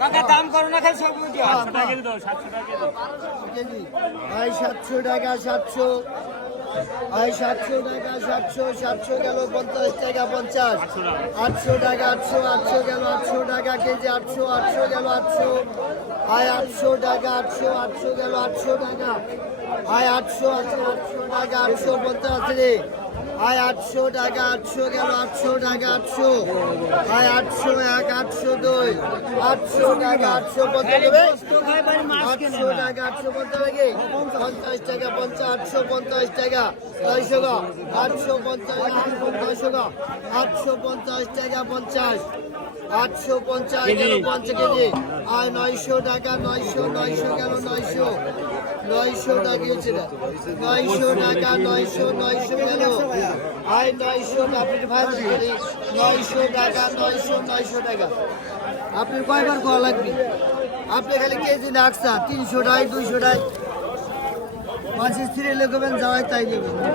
কাকা দাম করো না খালি সব বুঝি ভাই সাতশো টাকা সাতশো। ভাই সাতশো টাকা সাতশো সাতশো গেল পঞ্চাশ টাকা পঞ্চাশ? আটশো টাকা। আটশো আটশো গেল আটশো টাকা কেজি আটশো আটশো গেল আটশো? ভাই আটশো টাকা আটশো আটশো গেল আটশো টাকা? ভাই আটশো আটশো আটশো টাকা আটশো পঞ্চাশ রে। ভাই আটশো টাকা আটশো গেল আটশো টাকা আটশো? এক আটশো দুই আটশো টাকা আটশো পঞ্চাশ আটশো টাকা আটশো পঞ্চাশ লাগে পঞ্চাশ টাকা পঞ্চাশ আটশো পঞ্চাশ টাকা নয়শো গা আটশো পঞ্চাশ নয়শো গা আটশো পঞ্চাশ টাকা পঞ্চাশ আটশো পঞ্চাশ গেল পঞ্চাশ কেজি। আর নয়শো টাকা নয়শো নয়শো গেল নয়শো। নয়শো টাকা নয়শো টাকা নয়শো নয়শো আর নয়শো, আপনি ভাই নয়শো টাকা, নয়শো নয়শো টাকা। আপনি কয়বার খাওয়া লাগবে? আপনি খালি কেজি রাখছা তিনশো টাই, দুইশো টাই। পাঁচের স্ত্রী লেখাবেন যাওয়ায় তাই নেবেন